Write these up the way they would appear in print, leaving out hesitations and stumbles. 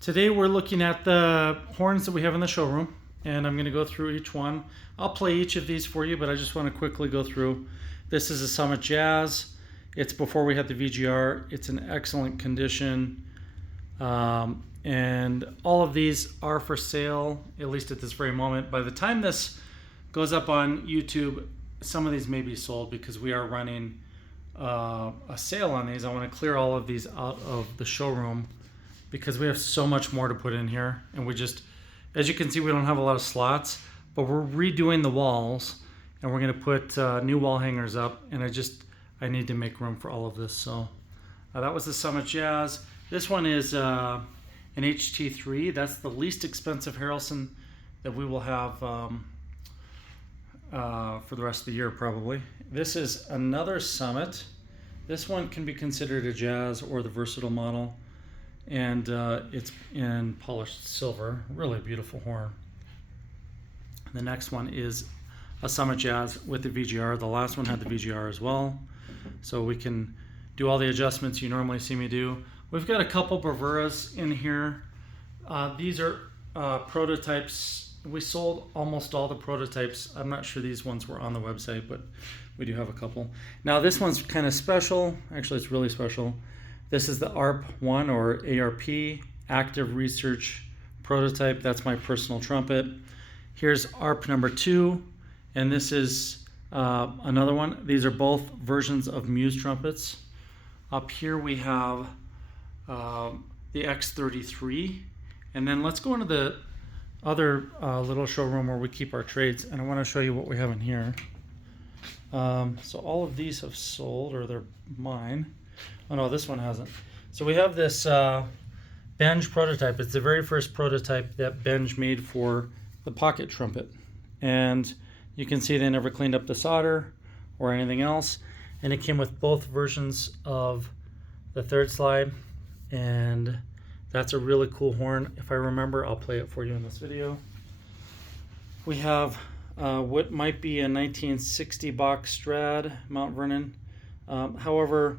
Today we're looking at the horns that we have in the showroom, and I'm going to go through each one. I'll play each of these for you, but I just want to quickly go through. This is a Summit Jazz. It's before we had the VGR. It's in excellent condition. And all of these are for sale, at least at this very moment. By the time this goes up on YouTube, some of these may be sold because we are running a sale on these. I want to clear all of these out of the showroom because we have so much more to put in here. And we just, as you can see, we don't have a lot of slots, but we're redoing the walls and we're going to put new wall hangers up. And I need to make room for all of this. So that was the Summit Jazz. This one is an HT3. That's the least expensive Harrelson that we will have for the rest of the year probably. This is another Summit. This one can be considered a Jazz or the versatile model, and it's in polished silver. Really beautiful horn. The next one is a Summit Jazz with the VGR. The last one had the VGR as well, so we can do all the adjustments you normally see me do. We've got a couple bravuras in here. These are prototypes. We sold almost all the prototypes. I'm not sure these ones were on the website, but we do have a couple. Now this one's kind of special. Actually, it's really special. This is the ARP-1 or ARP, Active Research Prototype. That's my personal trumpet. Here's ARP number 2, and this is another one. These are both versions of Muse trumpets. Up here we have the X33, and then let's go into the other little showroom where we keep our trades, and I want to show you what we have in here. So all of these have sold, or they're mine. Oh no, this one hasn't. So we have this Benge prototype. It's the very first prototype that Benge made for the pocket trumpet, and you can see they never cleaned up the solder or anything else, and it came with both versions of the third slide, and that's a really cool horn. If I remember, I'll play it for you in this video. We have what might be a 1960 box Strad Mount Vernon. However,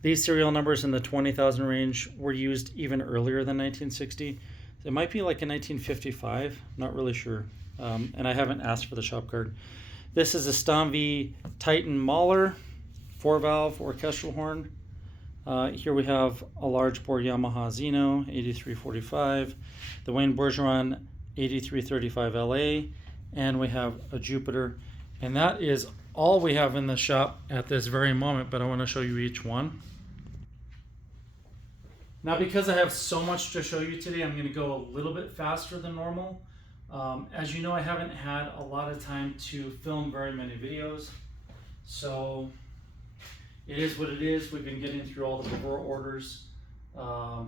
these serial numbers in the 20,000 range were used even earlier than 1960. It might be like a 1955, not really sure. And I haven't asked for the shop card. This is a Stomvie Titan Mahler 4-valve orchestral horn. Here we have a large bore Yamaha Zeno 8345, the Wayne Bergeron 8335 LA, and we have a Jupiter. And that is all we have in the shop at this very moment, but I want to show you each one. Now, because I have so much to show you today, I'm going to go a little bit faster than normal. As you know, I haven't had a lot of time to film very many videos, so it is what it is. We've been getting through all the bravura orders. I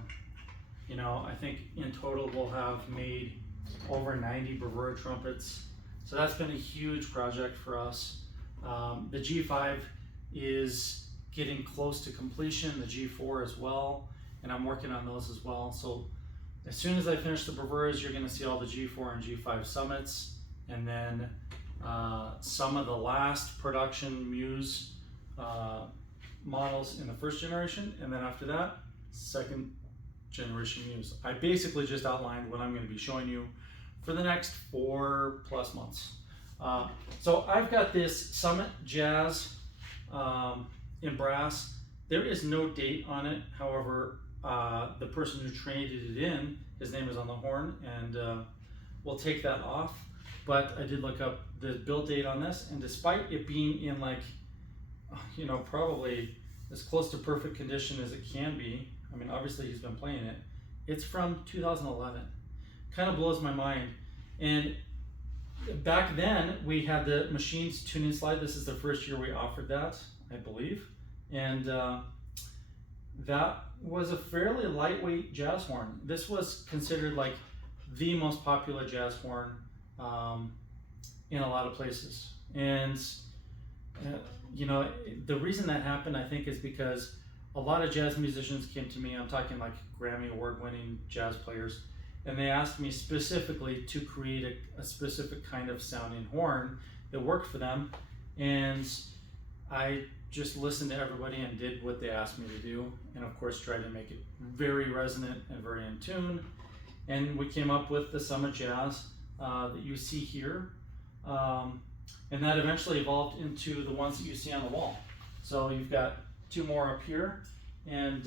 think in total we'll have made over 90 bravura trumpets. So that's been a huge project for us. The G5 is getting close to completion, the G4 as well, and I'm working on those as well. So as soon as I finish the bravuras, you're going to see all the G4 and G5 summits, and then some of the last production Muse models in the first generation, and then after that, second generation Muse. I basically just outlined what I'm going to be showing you for the next 4+ months. So I've got this Summit Jazz in brass. There is no date on it. However, the person who traded it in, his name is on the horn, and we'll take that off. But I did look up the build date on this, and despite it being in probably as close to perfect condition as it can be, I mean, obviously he's been playing it, it's from 2011. Kind of blows my mind. And back then we had the Machines tuning slide. This is the first year we offered that, I believe. And that was a fairly lightweight jazz horn. This was considered like the most popular jazz horn in a lot of places. And the reason that happened, I think, is because a lot of jazz musicians came to me. I'm talking like Grammy award-winning jazz players, and they asked me specifically to create a specific kind of sounding horn that worked for them. And I just listened to everybody and did what they asked me to do, and of course tried to make it very resonant and very in tune. And we came up with the Summit Jazz that you see here. And that eventually evolved into the ones that you see on the wall. So you've got two more up here, and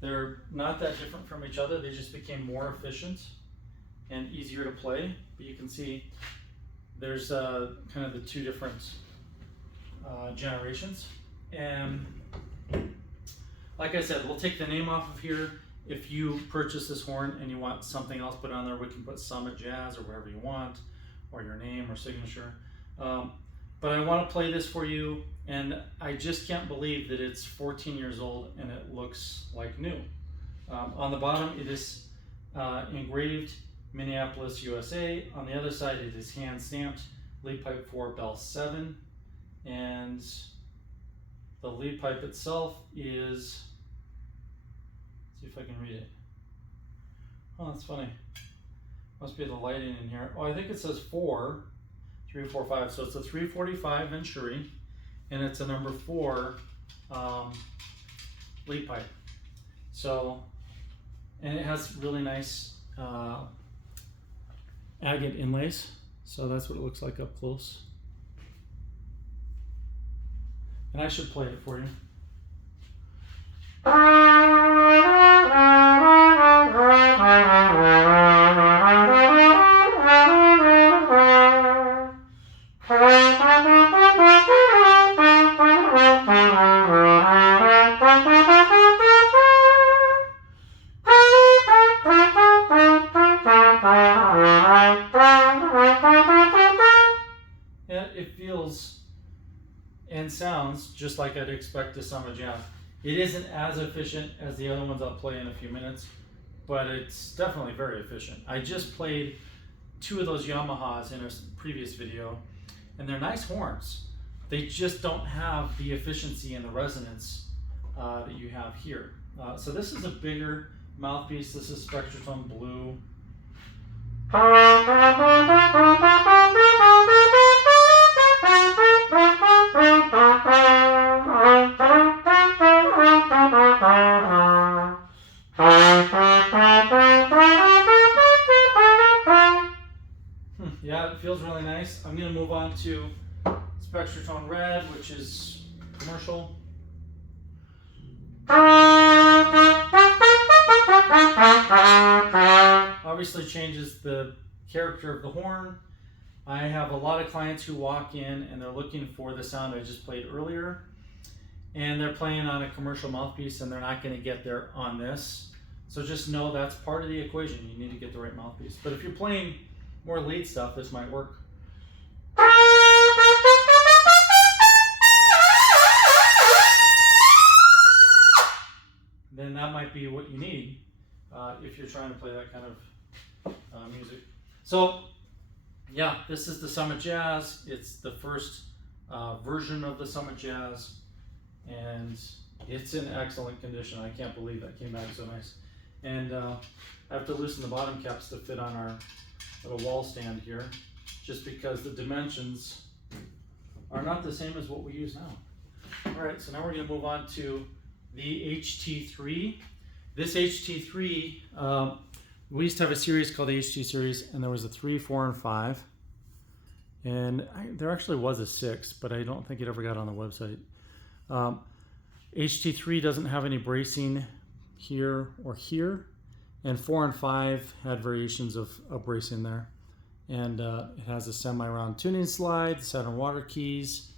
they're not that different from each other. They just became more efficient and easier to play. But you can see there's kind of the two different generations. And like I said, we'll take the name off of here. If you purchase this horn and you want something else put on there, we can put Summit Jazz or whatever you want, or your name or signature. But I want to play this for you, and I just can't believe that it's 14 years old and it looks like new. On the bottom it is engraved Minneapolis, USA. On the other side it is hand stamped lead pipe 4 bell 7, and the lead pipe itself is, let's see if I can read it. Oh, that's funny. Must be the lighting in here. Oh, I think it says 4, 3, 4, 5. So it's a 345 Venturi, and it's a number 4 lead pipe. So, and it has really nice agate inlays. So that's what it looks like up close. And I should play it for you. It feels and sounds just like I'd expect a Summit Jazz. It isn't as efficient as the other ones I'll play in a few minutes, but it's definitely very efficient. I just played 2 of those Yamahas in a previous video, and they're nice horns. They just don't have the efficiency and the resonance that you have here. So this is a bigger mouthpiece. This is Spectratone Blue. Yeah, it feels really nice. I'm going to move on to Spectratone Red, which is commercial. Obviously changes the character of the horn. I have a lot of clients who walk in and they're looking for the sound I just played earlier, and they're playing on a commercial mouthpiece and they're not going to get there on this. So just know that's part of the equation. You need to get the right mouthpiece. But if you're playing more lead stuff, this might work. Then that might be what you need if you're trying to play that kind of music. So yeah, this is the Summit Jazz. It's the first version of the Summit Jazz, and it's in excellent condition. I can't believe that came back so nice. And I have to loosen the bottom caps to fit on our little wall stand here, just because the dimensions are not the same as what we use now. All right, so now we're going to move on to the HT3. This HT3, we used to have a series called the HT series, and there was a 3, 4, and 5. And there actually was a 6, but I don't think it ever got on the website. HT3 doesn't have any bracing here or here, and 4 and 5 had variations of bracing there. And it has a semi-round tuning slide, Saturn water keys,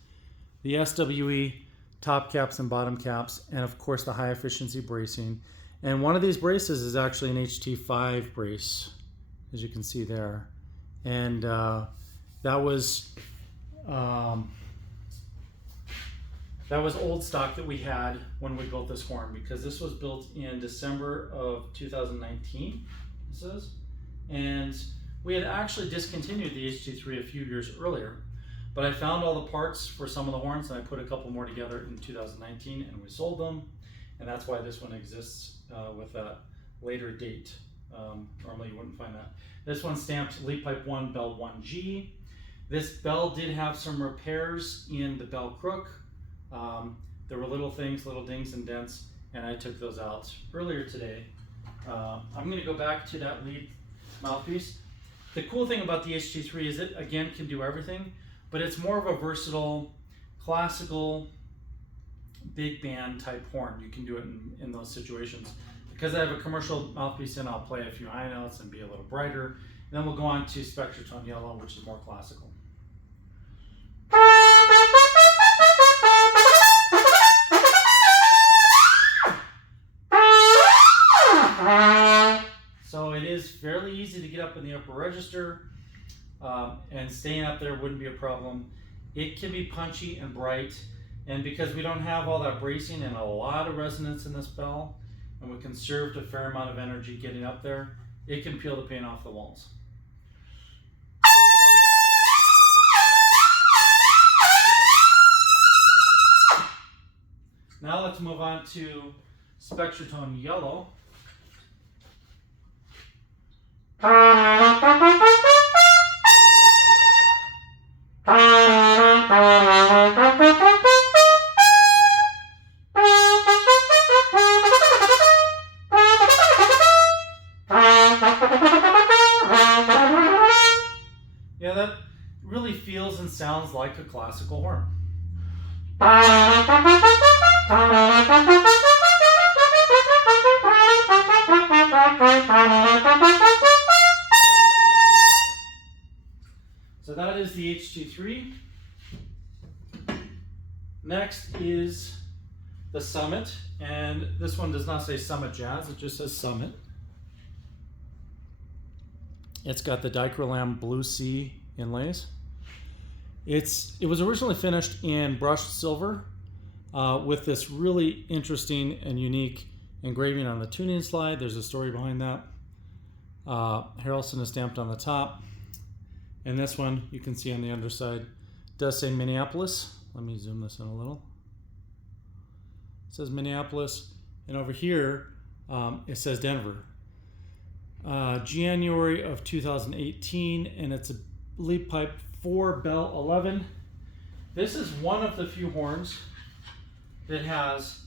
the SWE top caps and bottom caps, and of course the high efficiency bracing. And one of these braces is actually an HT5 brace, as you can see there. And that was old stock that we had when we built this horn, because this was built in December of 2019, it says. And we had actually discontinued the HT3 a few years earlier, but I found all the parts for some of the horns and I put a couple more together in 2019 and we sold them. And that's why this one exists with that later date. Normally you wouldn't find that. This one's stamped lead pipe 1, bell 1G. This bell did have some repairs in the bell crook. There were little things, little dings and dents, and I took those out earlier today. I'm going to go back to that lead mouthpiece. The cool thing about the HT3 is it, again, can do everything, but it's more of a versatile, classical, big band type horn. You can do it in those situations. Because I have a commercial mouthpiece in, I'll play a few high notes and be a little brighter. And then we'll go on to Spectratone Yellow, which is more classical. So it is fairly easy to get up in the upper register, and staying up there wouldn't be a problem. It can be punchy and bright, and because we don't have all that bracing and a lot of resonance in this bell, and we conserved a fair amount of energy getting up there, it can peel the paint off the walls. Now let's move on to Spectratone Yellow. Yeah, that really feels and sounds like a classical horn. So that is the HT3. Next is the Summit, and this one does not say Summit Jazz, it just says Summit. It's got the Dichrolam Blue Sea inlays. It was originally finished in brushed silver with this really interesting and unique engraving on the tuning slide. There's a story behind that. Harrelson is stamped on the top. And this one, you can see on the underside, does say Minneapolis. Let me zoom this in a little. It says Minneapolis, and over here, it says Denver. January of 2018, and it's a lead pipe 4 Bell 11. This is one of the few horns that has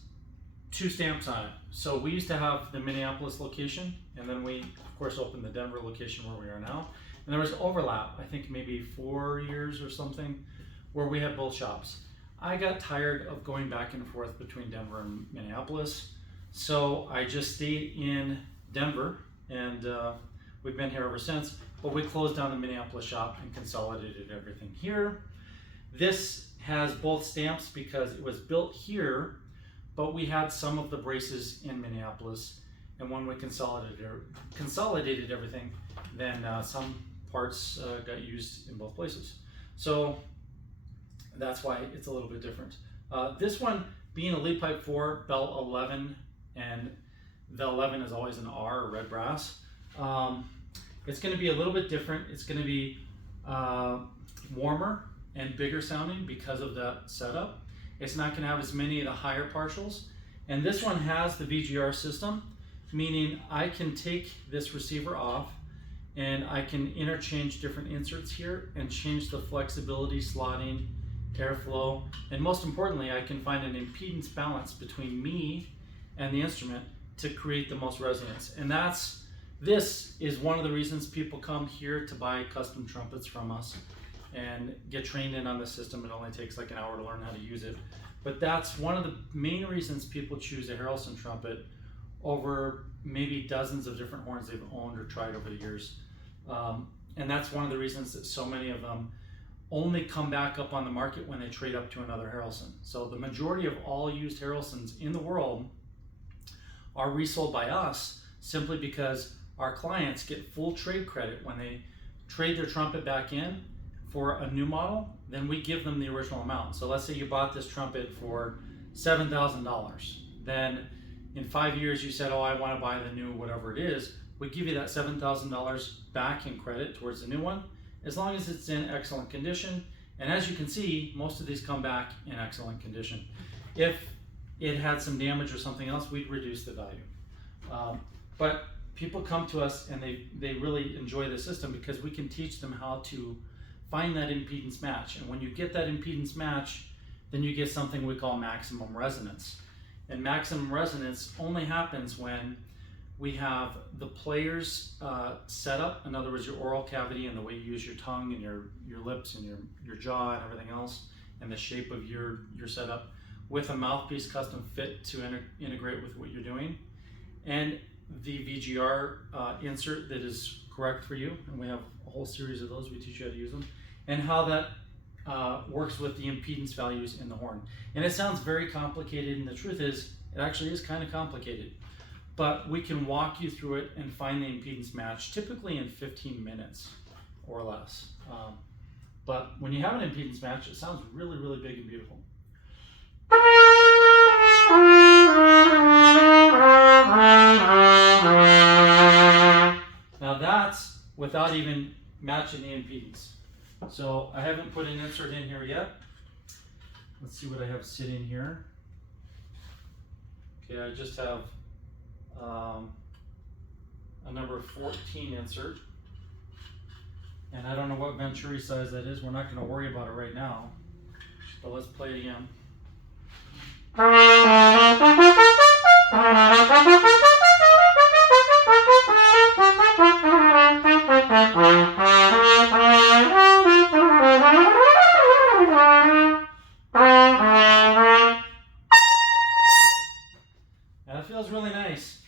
2 stamps on it. So we used to have the Minneapolis location, and then we, of course, opened the Denver location where we are now. And there was overlap, I think maybe 4 years or something, where we had both shops. I got tired of going back and forth between Denver and Minneapolis, so I just stayed in Denver, and we've been here ever since. But we closed down the Minneapolis shop and consolidated everything here. This has both stamps because it was built here, but we had some of the braces in Minneapolis, and when we consolidated everything, then some parts got used in both places. So that's why it's a little bit different. This one being a lead pipe 4 Bell 11, and the 11 is always an R, or red brass. It's going to be a little bit different. It's going to be warmer and bigger sounding because of that setup. It's not going to have as many of the higher partials. And this one has the VGR system, meaning I can take this receiver off and I can interchange different inserts here and change the flexibility, slotting, airflow, and most importantly, I can find an impedance balance between me and the instrument to create the most resonance. And this is one of the reasons people come here to buy custom trumpets from us and get trained in on the system. It only takes like an hour to learn how to use it. But that's one of the main reasons people choose a Harrelson trumpet over maybe dozens of different horns they've owned or tried over the years. And that's one of the reasons that so many of them only come back up on the market when they trade up to another Harrelson. So the majority of all used Harrelsons in the world are resold by us simply because our clients get full trade credit when they trade their trumpet back in for a new model. Then we give them the original amount. So let's say you bought this trumpet for $7,000. Then in 5 years you said, oh, I want to buy the new whatever it is. We give you that $7,000 back in credit towards the new one, as long as it's in excellent condition. And as you can see, most of these come back in excellent condition. If it had some damage or something else, we'd reduce the value. But people come to us and they really enjoy the system because we can teach them how to find that impedance match. And when you get that impedance match, then you get something we call maximum resonance. And maximum resonance only happens when we have the player's setup, in other words, your oral cavity and the way you use your tongue and your lips and your jaw and everything else, and the shape of your setup, with a mouthpiece custom fit to integrate with what you're doing, and the VGR insert that is correct for you, and we have a whole series of those, we teach you how to use them, and how that works with the impedance values in the horn. And it sounds very complicated, and the truth is, it actually is kind of complicated. But we can walk you through it and find the impedance match, typically in 15 minutes or less. But when you have an impedance match, it sounds really, really big and beautiful. Now that's without even matching the impedance. So I haven't put an insert in here yet. Let's see what I have sitting here. Okay, I just have a number 14 insert. And I don't know what Venturi size that is. We're not going to worry about it right now. But let's play it again. That feels really nice.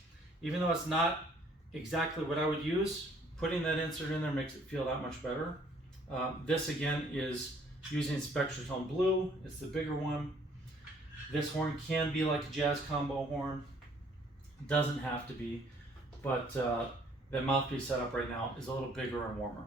Even though it's not exactly what I would use, putting that insert in there makes it feel that much better. This again is using Spectratone Blue. It's the bigger one. This horn can be like a jazz combo horn. It doesn't have to be, but the mouthpiece setup right now is a little bigger and warmer.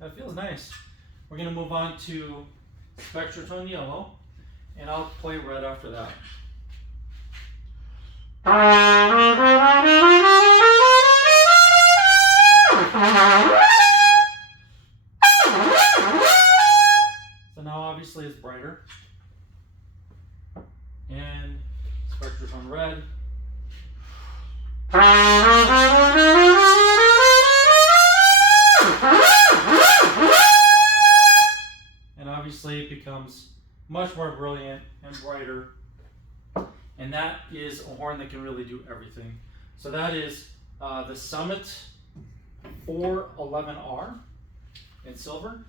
That feels nice. We're going to move on to Spectratone Yellow, and I'll play red after that. So now obviously it's brighter. And Spectratone Red. And obviously it becomes much more brilliant and brighter. And that is a horn that can really do everything. So that is the Summit 411R in silver.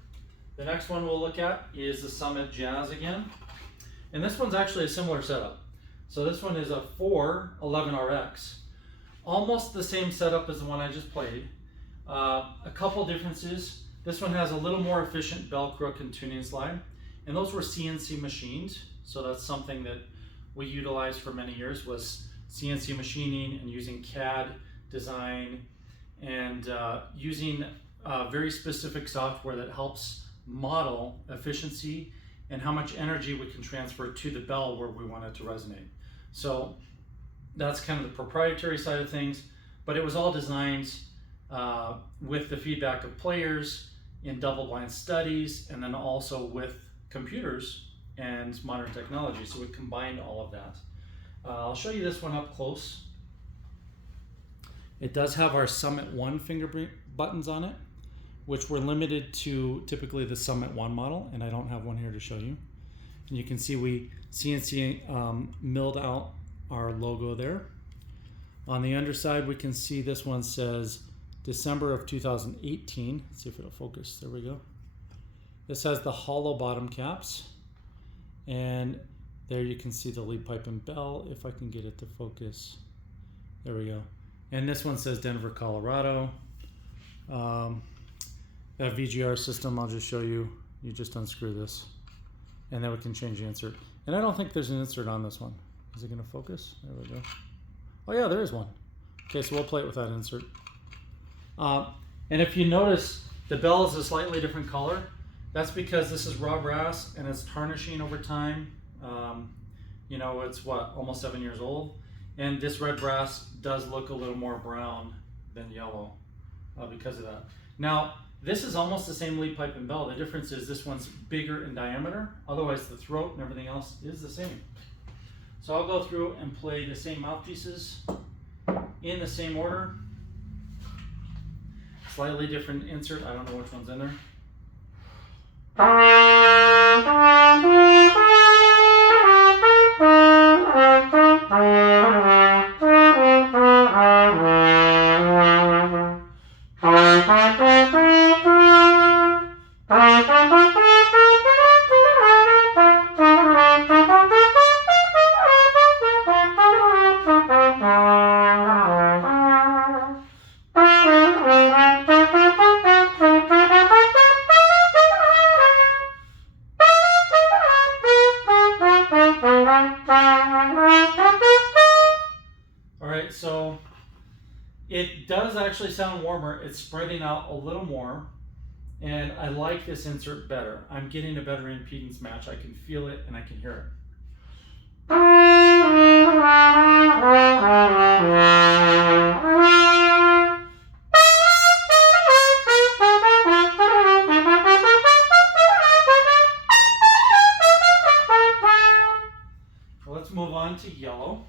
The next one we'll look at is the Summit Jazz again. And this one's actually a similar setup. So this one is a 411RX. Almost the same setup as the one I just played. A couple differences. This one has a little more efficient bell crook and tuning slide. And those were CNC machined. So that's something that we utilized for many years, was CNC machining and using CAD design and using very specific software that helps model efficiency and how much energy we can transfer to the bell where we want it to resonate. So that's kind of the proprietary side of things, but it was all designed with the feedback of players in double-blind studies, and then also with computers and modern technology. So we combined all of that. I'll show you this one up close. It does have our Summit 1 fingerprint buttons on it, which were limited to typically the Summit 1 model, and I don't have one here to show you. And you can see we CNC milled out our logo there. On the underside, we can see this one says December of 2018. Let's see if it'll focus. There we go. This has the hollow bottom caps, and there you can see the lead pipe and bell, if I can get it to focus. There we go. And this one says Denver, Colorado. That VGR system, I'll just show you. You just unscrew this, and then we can change the insert. And I don't think there's an insert on this one. Is it going to focus? There we go. Oh yeah, there is one. Okay, so we'll play it with that insert. And if you notice, the bell is a slightly different color. That's because this is raw brass and it's tarnishing over time. You know, it's what, almost 7 years old. And this red brass does look a little more brown than yellow because of that. Now, this is almost the same lead pipe and bell. The difference is this one's bigger in diameter. Otherwise, the throat and everything else is the same. So I'll go through and play the same mouthpieces in the same order. Slightly different insert. I don't know which one's in there. Alright, so it does actually sound warmer. It's spreading out a little more, and I like this insert better. I'm getting a better impedance match. I can feel it and I can hear it. Let's move on to yellow.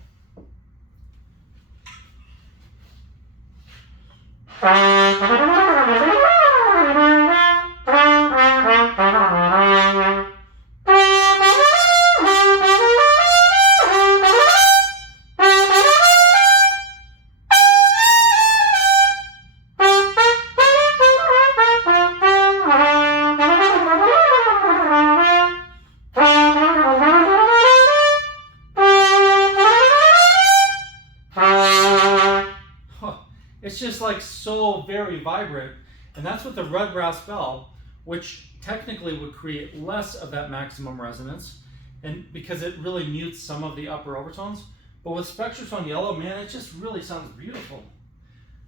It's just like so very vibrant, and that's with the red brass bell, which technically would create less of that maximum resonance, and because it really mutes some of the upper overtones. But with Spectratone Yellow, man, it just really sounds beautiful.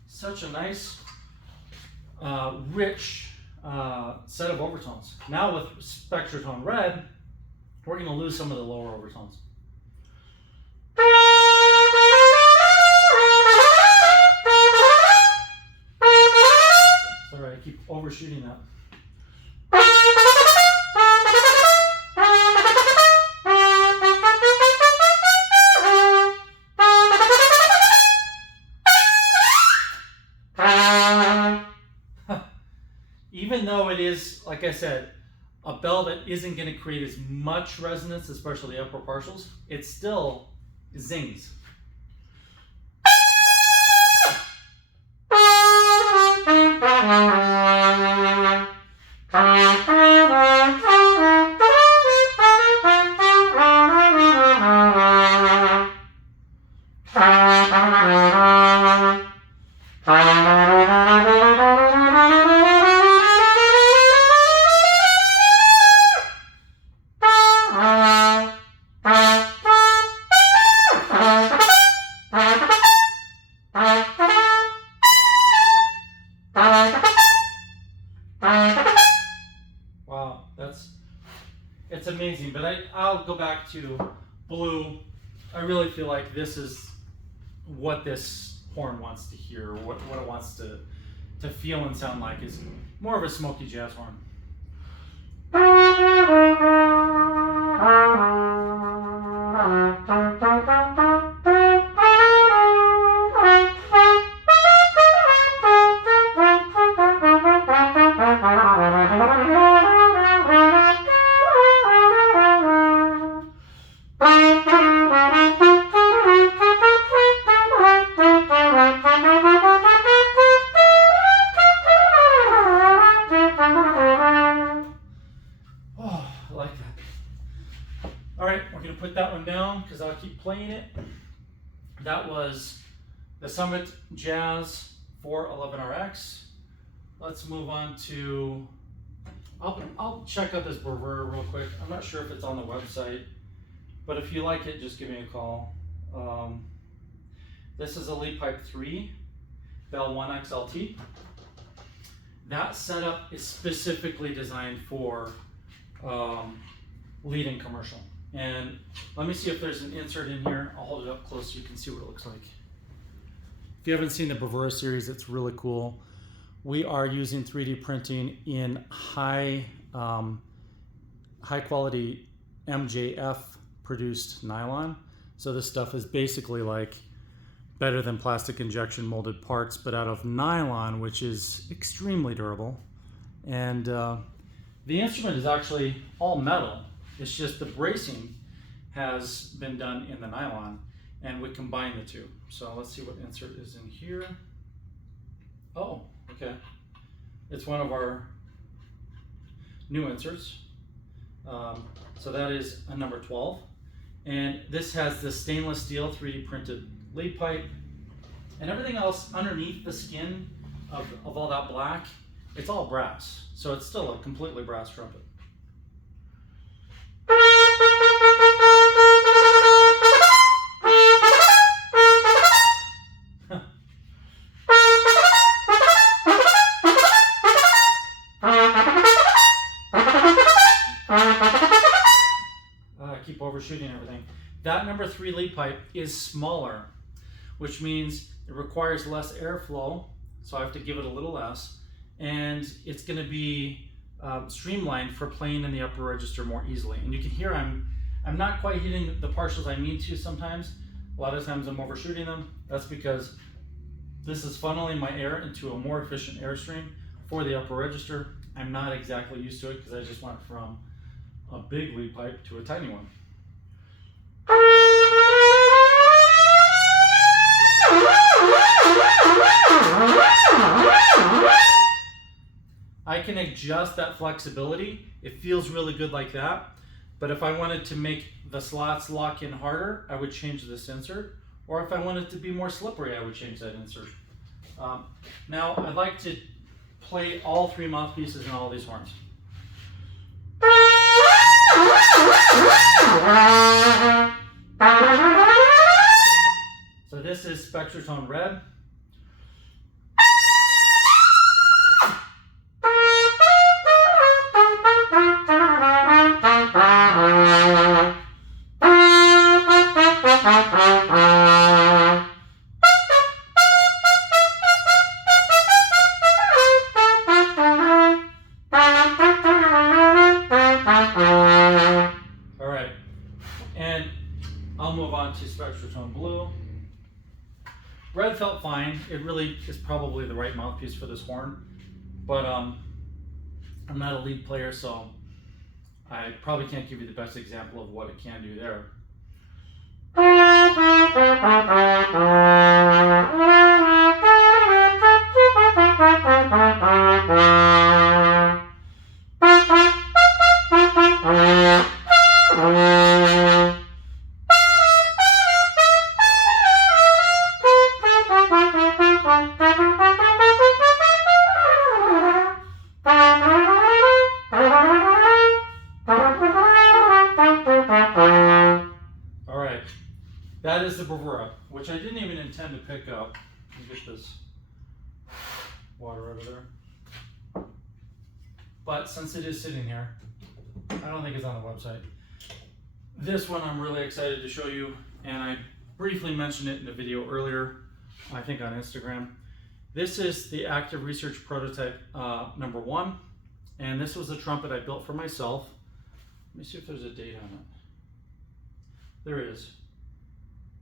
Such a nice, rich set of overtones. Now with Spectratone Red, we're going to lose some of the lower overtones. Sorry, I keep overshooting that. Even though it is, like I said, a bell that isn't going to create as much resonance, especially the upper partials, it still zings. Wow, it's amazing. But I'll go back to blue. I really feel like this is what this horn wants to hear, what it wants to feel and sound like, is more of a smoky jazz horn. Alright, we're going to put that one down because I'll keep playing it. That was the Summit Jazz 411RX. Let's move on to, I'll check out this Bravura real quick. I'm not sure if it's on the website, but if you like it, just give me a call. This is a Lead Pipe 3, Bell 1XLT. That setup is specifically designed for leading commercial. And let me see if there's an insert in here. I'll hold it up close so you can see what it looks like. If you haven't seen the Bravura series, it's really cool. We are using 3D printing in high quality MJF produced nylon. So this stuff is basically like better than plastic injection molded parts, but out of nylon, which is extremely durable. And the instrument is actually all metal. It's just the bracing has been done in the nylon, and we combine the two. So let's see what insert is in here. Oh, okay. It's one of our new inserts. So that is a number 12. And this has the stainless steel 3D printed lead pipe, and everything else underneath the skin of all that black, it's all brass. So it's still a completely brass trumpet. I keep overshooting everything. That number 3 lead pipe is smaller, which means it requires less airflow, so I have to give it a little less, and it's going to be streamlined for playing in the upper register more easily. And you can hear I'm not quite hitting the partials I need to sometimes. A lot of times I'm overshooting them. That's because this is funneling my air into a more efficient airstream for the upper register. I'm not exactly used to it because I just went from a big lead pipe to a tiny one. I can adjust that flexibility. It feels really good like that. But if I wanted to make the slots lock in harder, I would change this insert. Or if I wanted to be more slippery, I would change that insert. Now, I'd like to play all 3 mouthpieces and all these horns. So this is Spectratone Red. I'll move on to Spectratone Blue. Red felt fine. It really is probably the right mouthpiece for this horn, but I'm not a lead player, so I probably can't give you the best example of what it can do there. That is the Bravura, which I didn't even intend to pick up. Let me get this water over there. But since it is sitting here, I don't think it's on the website. This one I'm really excited to show you, and I briefly mentioned it in a video earlier, I think on Instagram. This is the active research prototype number 1, and this was a trumpet I built for myself. Let me see if there's a date on it. There is.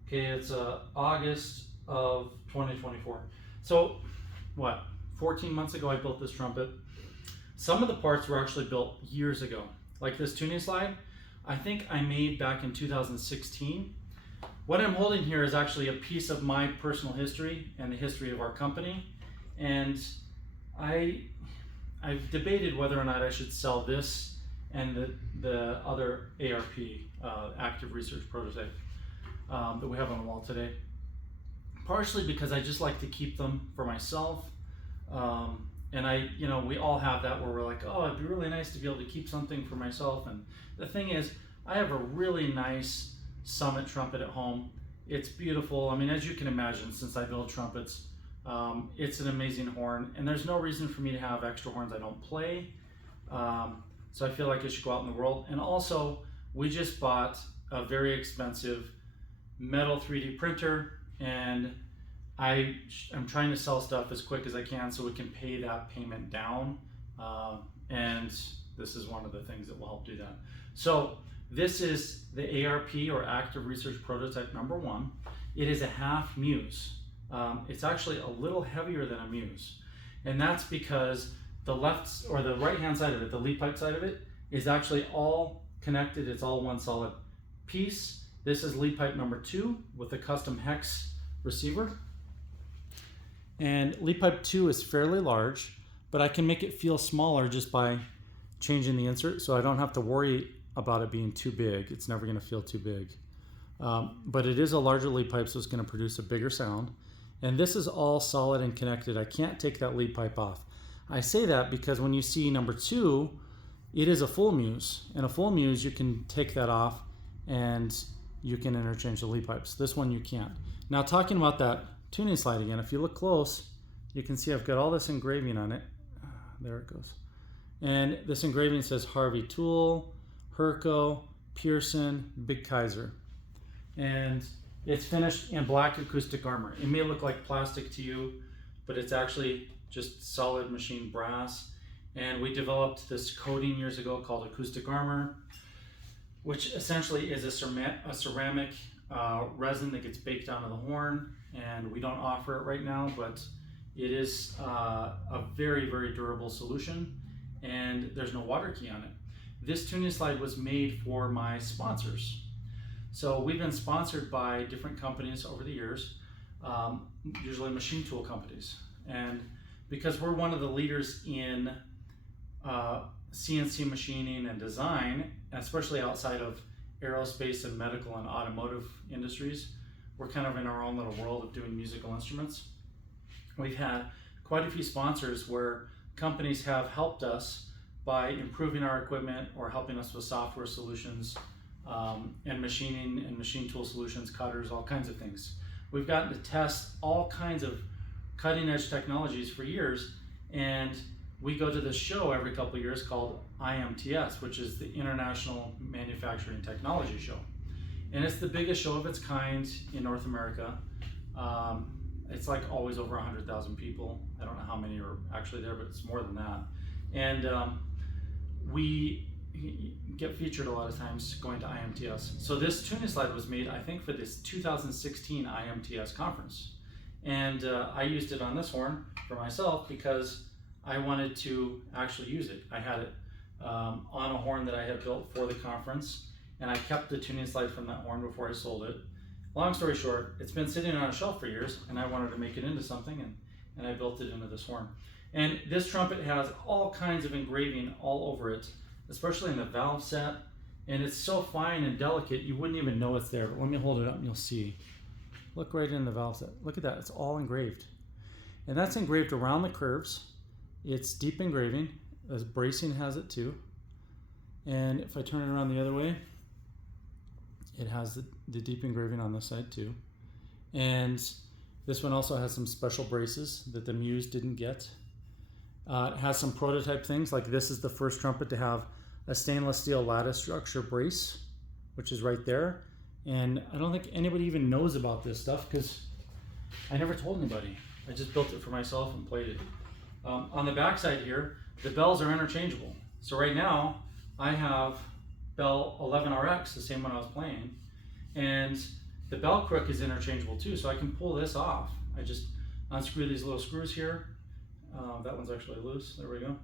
Okay, it's August of 2024. So, what, 14 months ago I built this trumpet. Some of the parts were actually built years ago. Like this tuning slide, I think I made back in 2016. What I'm holding here is actually a piece of my personal history and the history of our company. And I've debated whether or not I should sell this and the other ARP, active research prototype, that we have on the wall today. Partially because I just like to keep them for myself. And we all have that where we're like, oh, it'd be really nice to be able to keep something for myself. And the thing is, I have a really nice Summit trumpet at home. It's beautiful. I mean, as you can imagine, since I build trumpets It's an amazing horn, and there's no reason for me to have extra horns I don't play. So I feel like it should go out in the world. And also, we just bought a very expensive metal 3D printer, and I'm trying to sell stuff as quick as I can so we can pay that payment down. And this is one of the things that will help do that. So this is the ARP, or Active Research Prototype number 1. It is a half Muse. It's actually a little heavier than a Muse. And that's because the left or the right hand side of it, the lead pipe side of it, is actually all connected. It's all one solid piece. This is lead pipe number 2 with a custom hex receiver. And lead pipe 2 is fairly large, but I can make it feel smaller just by changing the insert, so I don't have to worry about it being too big. It's never going to feel too big. But it is a larger lead pipe, so it's going to produce a bigger sound. And this is all solid and connected. I can't take that lead pipe off. I say that because when you see number 2, it is a full Muse. In a full Muse, you can take that off and you can interchange the lead pipes. This one you can't. Now, talking about that tuning slide again, if you look close, you can see I've got all this engraving on it. There it goes. And this engraving says Harvey Tool, Herco, Pearson, Big Kaiser. And it's finished in black acoustic armor. It may look like plastic to you, but it's actually just solid machined brass. And we developed this coating years ago called acoustic armor, which essentially is a ceramic resin that gets baked onto the horn. And we don't offer it right now, but it is a very, very durable solution, and there's no water key on it. This tuning slide was made for my sponsors. So we've been sponsored by different companies over the years, usually machine tool companies. And because we're one of the leaders in CNC machining and design, especially outside of aerospace and medical and automotive industries, we're kind of in our own little world of doing musical instruments. We've had quite a few sponsors where companies have helped us by improving our equipment or helping us with software solutions, and machining and machine tool solutions, cutters, all kinds of things. We've gotten to test all kinds of cutting edge technologies for years, and we go to this show every couple of years called IMTS, which is the International Manufacturing Technology Show. And it's the biggest show of its kind in North America. It's like always over 100,000 people. I don't know how many are actually there, but it's more than that. And we get featured a lot of times going to IMTS. So this tuning slide was made, I think, for this 2016 IMTS conference. And I used it on this horn for myself because I wanted to actually use it. I had it on a horn that I had built for the conference, and I kept the tuning slide from that horn before I sold it. Long story short, it's been sitting on a shelf for years, and I wanted to make it into something, and I built it into this horn. And this trumpet has all kinds of engraving all over it, especially in the valve set, and it's so fine and delicate you wouldn't even know it's there. But let me hold it up and you'll see. Look right in the valve set. Look at that, it's all engraved. And that's engraved around the curves. It's deep engraving, as bracing has it too. And if I turn it around the other way, it has the deep engraving on this side too. And this one also has some special braces that the Muse didn't get. It has some prototype things, like this is the first trumpet to have a stainless steel lattice structure brace, which is right there. And I don't think anybody even knows about this stuff because I never told anybody. I just built it for myself and played it. On the back side here, the bells are interchangeable. So right now, I have bell 11RX, the same one I was playing, and the bell crook is interchangeable too, so I can pull this off. I just unscrew these little screws here. That one's actually loose, there we go.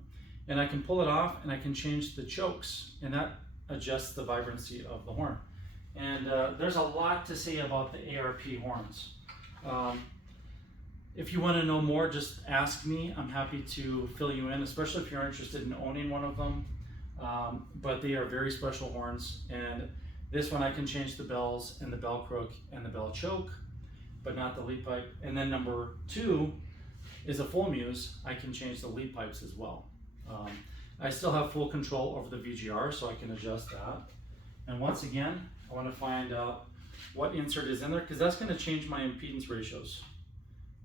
And I can pull it off and I can change the chokes, and that adjusts the vibrancy of the horn. And there's a lot to say about the ARP horns. If you want to know more, just ask me. I'm happy to fill you in, especially if you're interested in owning one of them. But they are very special horns, and this one I can change the bells and the bell crook and the bell choke, but not the lead pipe. And then number 2 is a full Muse. I can change the lead pipes as well. I still have full control over the VGR, so I can adjust that. And once again, I want to find out what insert is in there, because that's going to change my impedance ratios.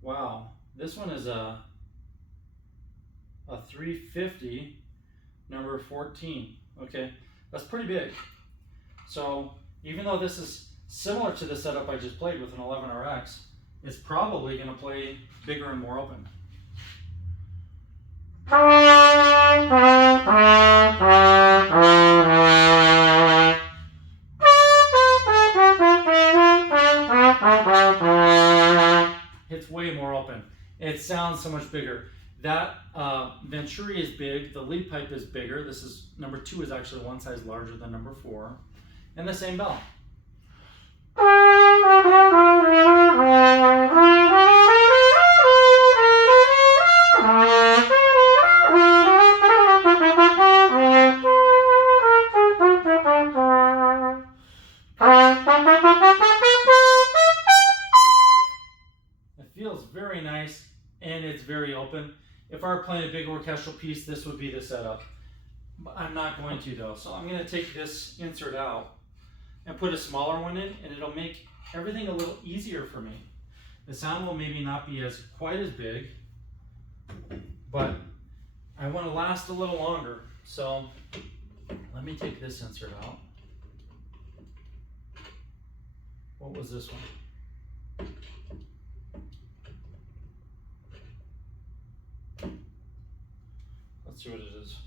Wow, This one is a 350, number 14. Okay, that's pretty big. So even though this is similar to the setup I just played with an 11RX, it's probably going to play bigger and more open. It's way more open. It sounds so much bigger. That Venturi is big, the lead pipe is bigger. This is, number 2 is actually one size larger than number 4. And the same bell. It feels very nice and it's very open. If I were playing a big orchestral piece, this would be the setup. I'm not going to though, so I'm going to take this insert out and put a smaller one in, and it'll make everything a little easier for me. The sound will maybe not be quite as big, but I want to last a little longer. So let me take this insert out. What was this one? Let's see what it is.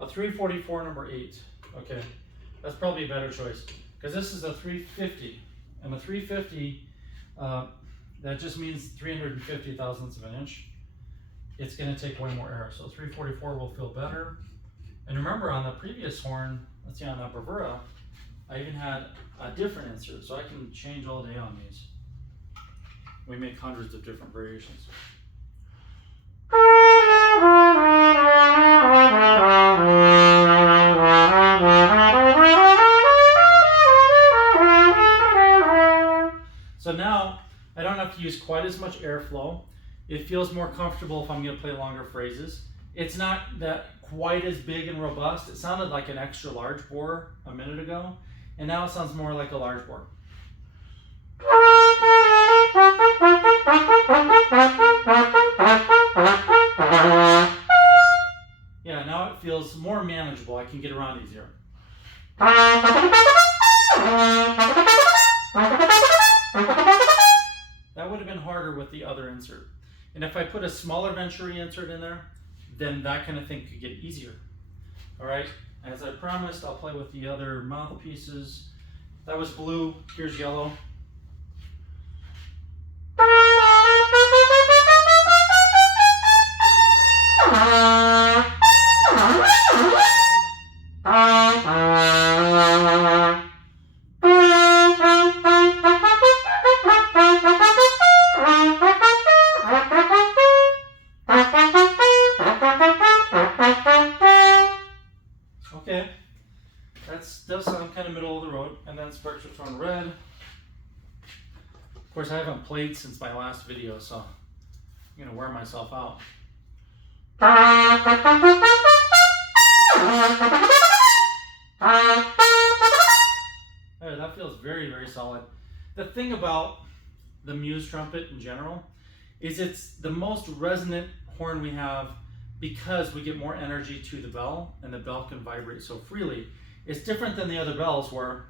A 344 number 8. Okay, that's probably a better choice because this is a 350, and a 350 that just means 350 thousandths of an inch. It's going to take way more air, so 344 will feel better. And remember, on the previous horn, let's see, on that bravura, I even had a different insert, so I can change all day on these. We make hundreds of different variations. So now I don't have to use quite as much airflow. It feels more comfortable if I'm going to play longer phrases. It's not that quite as big and robust. It sounded like an extra large bore a minute ago, and now it sounds more like a large bore. Yeah, now it feels more manageable. I can get around easier. That would have been harder with the other insert. And if I put a smaller Venturi insert in there, then that kind of thing could get easier. All right, as I promised, I'll play with the other mouthpieces. That was blue, here's yellow. Okay, that does sound kind of middle of the road. And then spectral tone red. Of course, I haven't played since my last video, so I'm going to wear myself out. Right, that feels very, very solid. The thing about the Muse trumpet in general is it's the most resonant horn we have because we get more energy to the bell, and the bell can vibrate so freely. It's different than the other bells where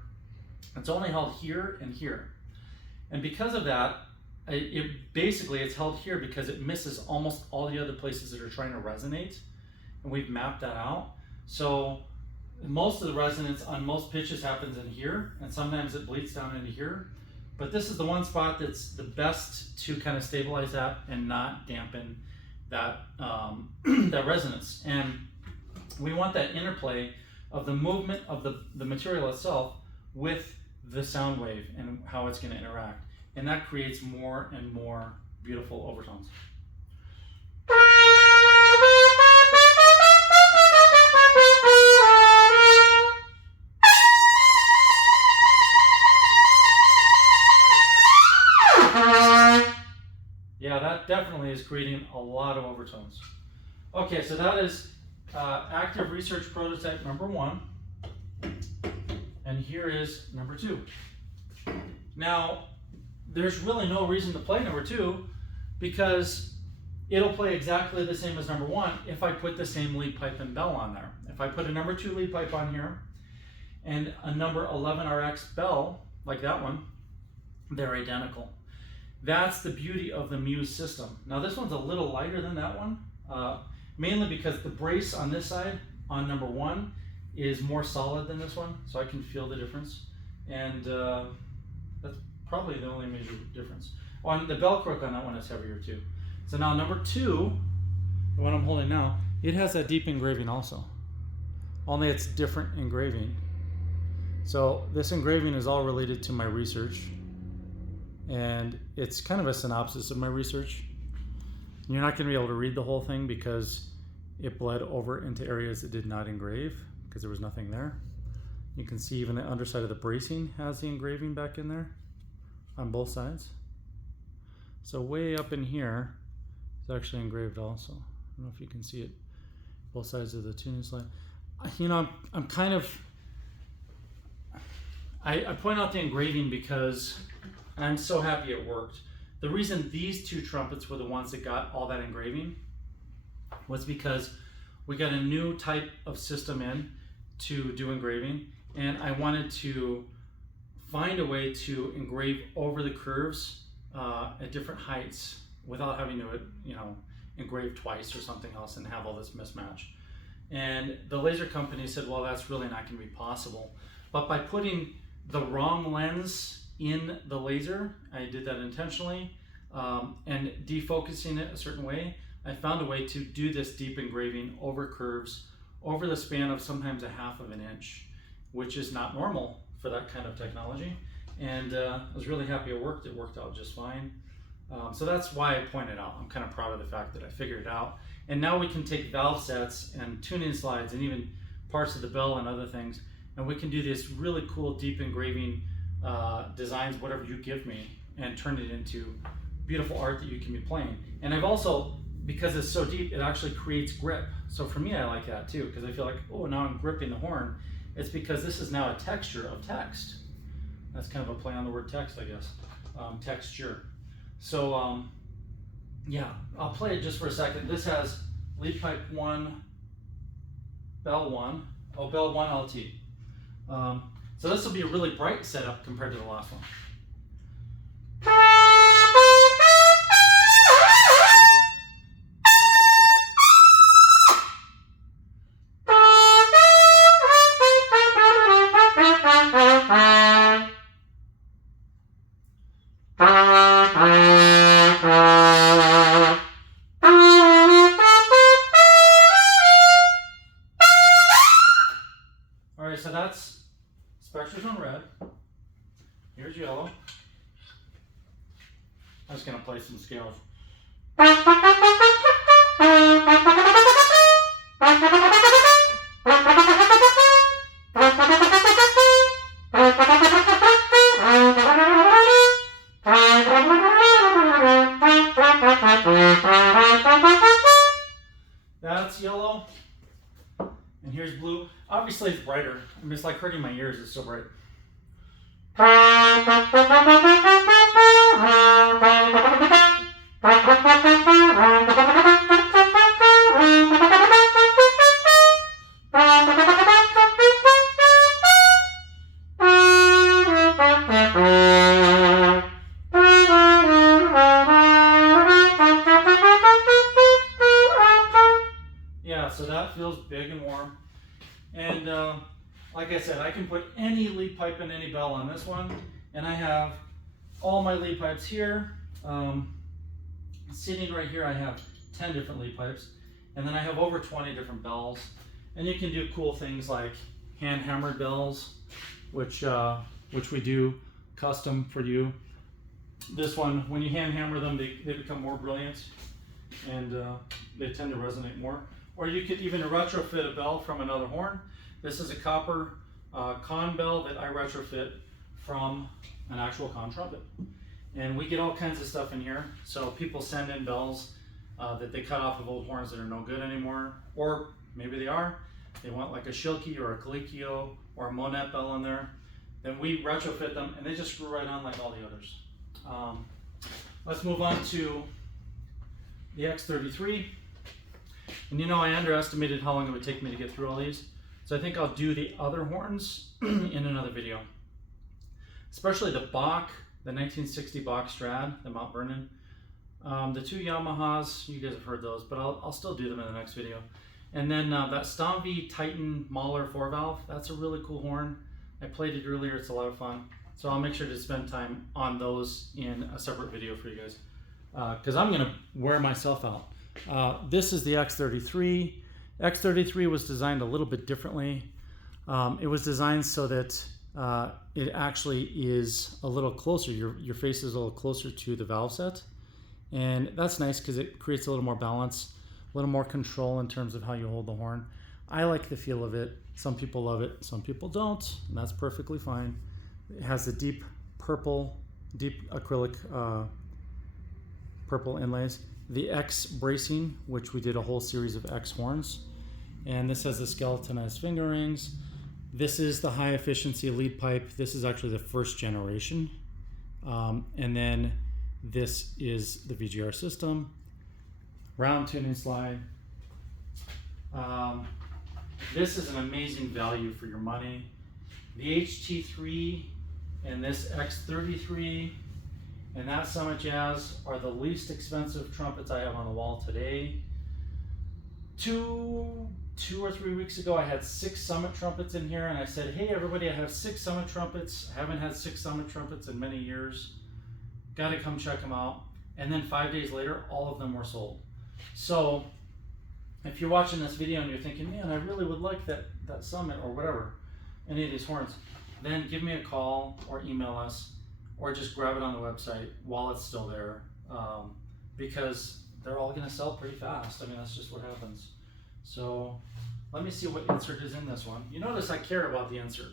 it's only held here and here. And because of that, it's held here because it misses almost all the other places that are trying to resonate, and we've mapped that out. So most of the resonance on most pitches happens in here, and sometimes it bleeds down into here. But this is the one spot that's the best to kind of stabilize that and not dampen that that resonance. And we want that interplay of the movement of the material itself with the sound wave and how it's going to interact. And that creates more and more beautiful overtones. Yeah, that definitely is creating a lot of overtones. Okay, so that is active research prototype number 1. And here is number 2. Now, there's really no reason to play number 2 because it'll play exactly the same as number 1 if I put the same lead pipe and bell on there. If I put a number 2 lead pipe on here and a number 11RX bell, like that one, they're identical. That's the beauty of the Muse system. Now this one's a little lighter than that one, mainly because the brace on this side, on number 1, is more solid than this one, so I can feel the difference. And that's probably the only major difference. On the bell crook on that one is heavier too. So now number 2, the one I'm holding now, it has that deep engraving also. Only it's different engraving. So this engraving is all related to my research. And it's kind of a synopsis of my research. You're not going to be able to read the whole thing because it bled over into areas that did not engrave because there was nothing there. You can see even the underside of the bracing has the engraving back in there on both sides. So way up in here, it's actually engraved also. I don't know if you can see it, both sides of the tuning slide. You know, I'm kind of, I point out the engraving because I'm so happy it worked. The reason these 2 trumpets were the ones that got all that engraving was because we got a new type of system in to do engraving, and I wanted to find a way to engrave over the curves at different heights without having to, you know, engrave twice or something else and have all this mismatch. And the laser company said, well, that's really not going to be possible. But by putting the wrong lens in the laser, I did that intentionally, and defocusing it a certain way, I found a way to do this deep engraving over curves over the span of sometimes a half of an inch, which is not normal for that kind of technology. And I was really happy it worked. It worked out just fine. So that's why I pointed out. I'm kind of proud of the fact that I figured it out. And now we can take valve sets and tuning slides and even parts of the bell and other things, and we can do this really cool deep engraving designs, whatever you give me, and turn it into beautiful art that you can be playing. And I've also, because it's so deep, it actually creates grip. So for me, I like that too, because I feel like, oh, now I'm gripping the horn. It's because this is now a texture of text. That's kind of a play on the word text, I guess. Texture. So yeah, I'll play it just for a second. This has lead pipe 1, bell 1, bell 1 LT. So this will be a really bright setup compared to the last one. All right, so that's Spectre's on red. Here's yellow. I'm just gonna play some scales. That's yellow, and here's blue. Obviously it's brighter. I mean, it's like hurting my ears, it's so bright. Yeah, so that feels big and warm. And like I said, I can put any lead pipe and any bell on this one, and I have all my lead pipes here. Sitting right here, I have 10 different lead pipes, and then I have over 20 different bells. And you can do cool things like hand hammered bells, which we do custom for you. This one, when you hand hammer them, they become more brilliant, and they tend to resonate more. Or you could even retrofit a bell from another horn. This is a copper con bell that I retrofit from an actual con trumpet. And we get all kinds of stuff in here. So people send in bells that they cut off of old horns that are no good anymore, or maybe they are. They want like a Schilke or a Colicchio or a Monet bell in there. Then we retrofit them, and they just screw right on like all the others. Let's move on to the X33. And you know, I underestimated how long it would take me to get through all these. So I think I'll do the other horns in another video. Especially the Bach, the 1960 Bach Strad, the Mount Vernon. The two Yamahas, you guys have heard those, but I'll still do them in the next video. And then that Stomvie Titan Mahler 4-valve, that's a really cool horn. I played it earlier, it's a lot of fun. So I'll make sure to spend time on those in a separate video for you guys. Because I'm gonna wear myself out. This is the X33. X33 was designed a little bit differently. It was designed so that it actually is a little closer, your face is a little closer to the valve set. And that's nice because it creates a little more balance, a little more control in terms of how you hold the horn. I like the feel of it. Some people love it, some people don't, and that's perfectly fine. It has the deep purple, deep acrylic purple inlays. The X bracing, which we did a whole series of X horns. And this has the skeletonized finger rings. This is the high efficiency lead pipe. This is actually the first generation. And then this is the VGR system. Round tuning slide. This is an amazing value for your money. The HT3 and this X33 and that Summit Jazz are the least expensive trumpets I have on the wall today. Two or 3 weeks ago, I had 6 Summit trumpets in here, and I said, hey everybody, I have 6 Summit trumpets. I haven't had 6 Summit trumpets in many years. Got to come check them out. And then 5 days later, all of them were sold. So if you're watching this video and you're thinking, man, I really would like that Summit or whatever, any of these horns, then give me a call or email us or just grab it on the website while it's still there, because they're all gonna sell pretty fast. I mean, that's just what happens. So let me see what insert is in this one. You notice I care about the insert.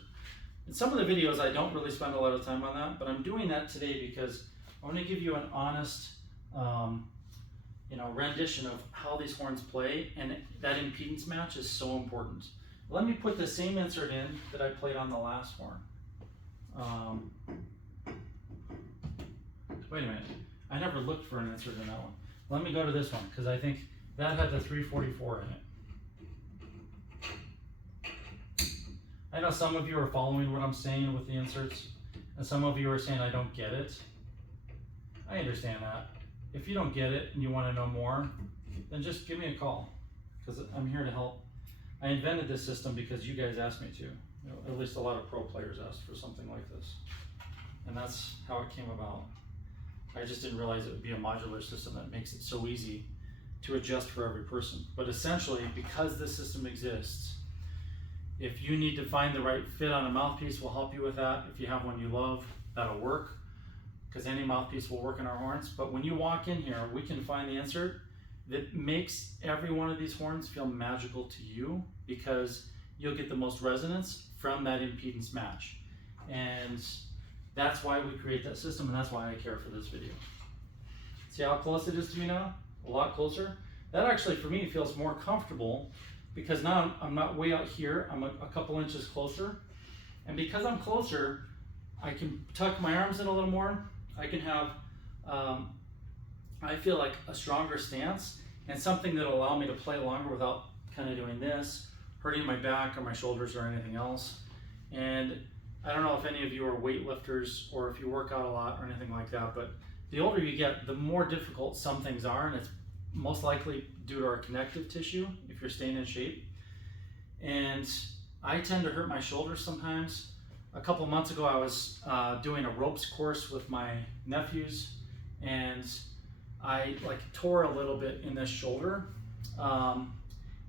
In some of the videos, I don't really spend a lot of time on that, but I'm doing that today because I want to give you an honest rendition of how these horns play, and that impedance match is so important. Let me put the same insert in that I played on the last horn. Wait a minute, I never looked for an insert in that one. Let me go to this one, because I think that had the 344 in it. I know some of you are following what I'm saying with the inserts, and some of you are saying I don't get it. I understand that. If you don't get it and you want to know more, then just give me a call, because I'm here to help. I invented this system because you guys asked me to. You know, at least a lot of pro players asked for something like this. And that's how it came about. I just didn't realize it would be a modular system that makes it so easy to adjust for every person. But essentially, because this system exists, if you need to find the right fit on a mouthpiece, we'll help you with that. If you have one you love, that'll work, because any mouthpiece will work in our horns. But when you walk in here, we can find the insert that makes every one of these horns feel magical to you, because you'll get the most resonance from that impedance match. And that's why we create that system, and that's why I care for this video. See how close it is to me now? A lot closer. That actually, for me, feels more comfortable, because now I'm not way out here, I'm a couple inches closer. And because I'm closer, I can tuck my arms in a little more. I can have, I feel like a stronger stance, and something that'll allow me to play longer without kind of doing this, hurting my back or my shoulders or anything else. And I don't know if any of you are weightlifters or if you work out a lot or anything like that, but the older you get, the more difficult some things are, and it's most likely due to our connective tissue if you're staying in shape. And I tend to hurt my shoulders sometimes. A couple months ago, I was doing a ropes course with my nephews, and I tore a little bit in this shoulder. And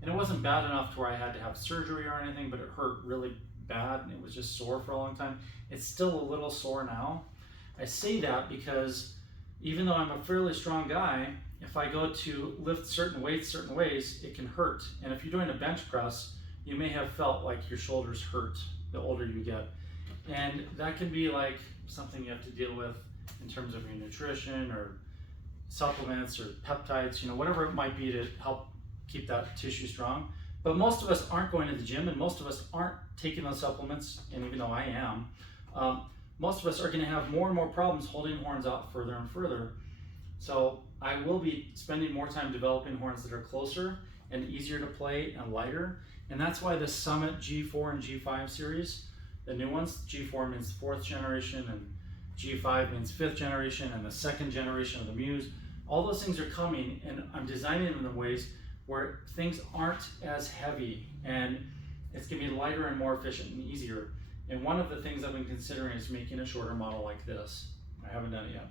it wasn't bad enough to where I had to have surgery or anything, but it hurt really bad, and it was just sore for a long time. It's still a little sore now. I say that because even though I'm a fairly strong guy, if I go to lift certain weights certain ways, it can hurt. And if you're doing a bench press, you may have felt like your shoulders hurt the older you get. And that can be like something you have to deal with in terms of your nutrition or supplements or peptides, whatever it might be to help keep that tissue strong. But most of us aren't going to the gym, and most of us aren't taking those supplements, and even though I am, most of us are going to have more and more problems holding horns out further and further. So I will be spending more time developing horns that are closer and easier to play and lighter. And that's why the Summit G4 and G5 series, the new ones, G4 means 4th generation and G5 means 5th generation, and the 2nd generation of the Muse. All those things are coming, and I'm designing them in ways where things aren't as heavy, and it's gonna be lighter and more efficient and easier. And one of the things I've been considering is making a shorter model like this. I haven't done it yet.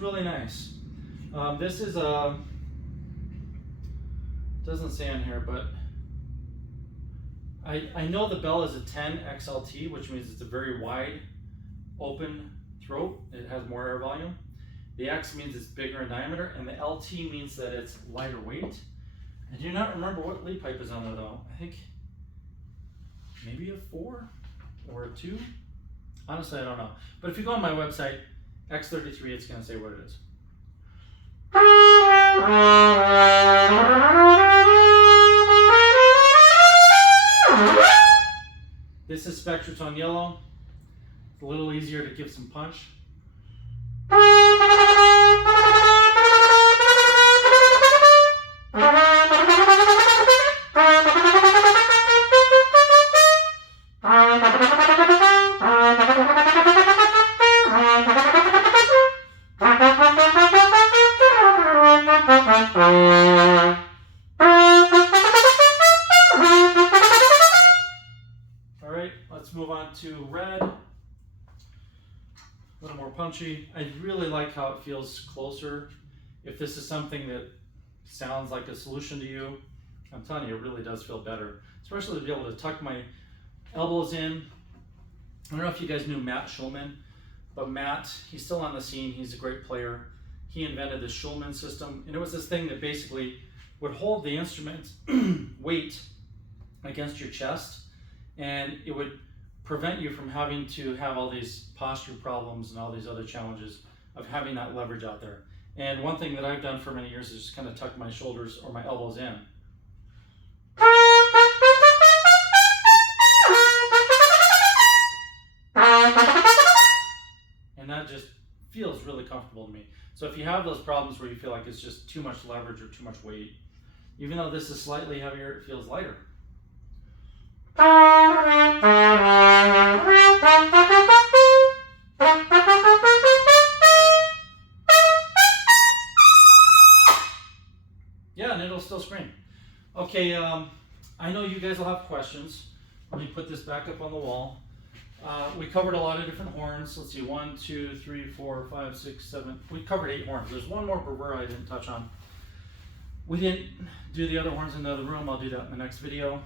Really nice. This is a, doesn't say on here, but I know the bell is a 10 XLT, which means it's a very wide open throat. It has more air volume. The X means it's bigger in diameter, and the LT means that it's lighter weight. I do not remember what lead pipe is on there though. I think maybe a 4 or a 2. Honestly, I don't know. But if you go on my website, X33, it's going to say what it is. This is Spectratone Yellow. It's a little easier to give some punch. Let's move on to red. A little more punchy. I really like how it feels closer. If this is something that sounds like a solution to you, I'm telling you, it really does feel better. Especially to be able to tuck my elbows in. I don't know if you guys knew Matt Schulman, but Matt, he's still on the scene. He's a great player. He invented the Schulman system, and it was this thing that basically would hold the instrument weight against your chest, and it would prevent you from having to have all these posture problems and all these other challenges of having that leverage out there. And one thing that I've done for many years is just kind of tuck my shoulders or my elbows in. And that just feels really comfortable to me. So if you have those problems where you feel like it's just too much leverage or too much weight, even though this is slightly heavier, it feels lighter. Yeah, and it'll still scream. Okay, I know you guys will have questions. Let me put this back up on the wall. We covered a lot of different horns. Let's see, 1, 2, 3, 4, 5, 6, 7. We covered 8 horns. There's one more bravura I didn't touch on. We didn't do the other horns in the other room. I'll do that in the next video.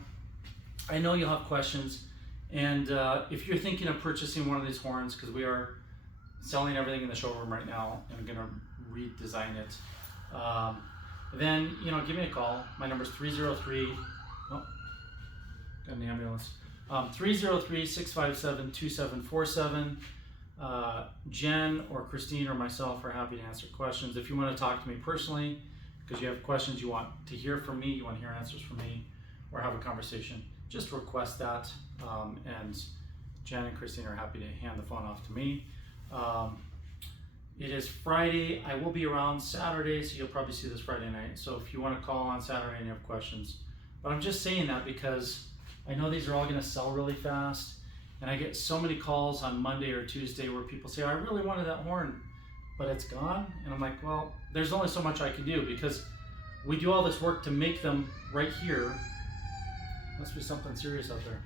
I know you'll have questions, and if you're thinking of purchasing one of these horns, because we are selling everything in the showroom right now and I'm going to redesign it, then give me a call. My number is 303. Oh, got an ambulance. 303-657-2747. Jen or Christine or myself are happy to answer questions. If you want to talk to me personally, because you have questions you want to hear from me, you want to hear answers from me, or have a conversation, just request that, and Jen and Christine are happy to hand the phone off to me. It is Friday. I will be around Saturday, so you'll probably see this Friday night. So if you want to call on Saturday and you have questions. But I'm just saying that because I know these are all going to sell really fast, and I get so many calls on Monday or Tuesday where people say, I really wanted that horn, but it's gone. And I'm like, well, there's only so much I can do, because we do all this work to make them right here. Must be something serious out there.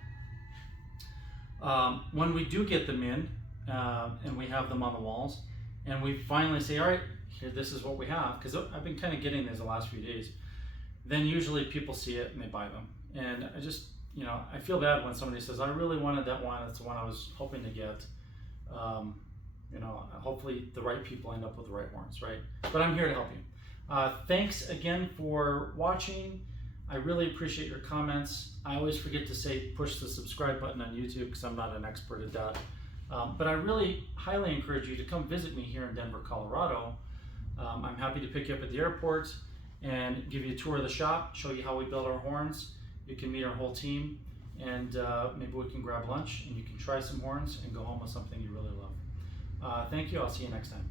When we do get them in, and we have them on the walls, and we finally say, all right, here, this is what we have, because I've been kind of getting these the last few days, then usually people see it and they buy them. And I just, I feel bad when somebody says, I really wanted that one. It's the one I was hoping to get. Hopefully the right people end up with the right horns, right? But I'm here to help you. Thanks again for watching. I really appreciate your comments. I always forget to say push the subscribe button on YouTube because I'm not an expert at that. But I really highly encourage you to come visit me here in Denver, Colorado. I'm happy to pick you up at the airport and give you a tour of the shop, show you how we build our horns. You can meet our whole team, and maybe we can grab lunch and you can try some horns and go home with something you really love. Thank you. I'll see you next time.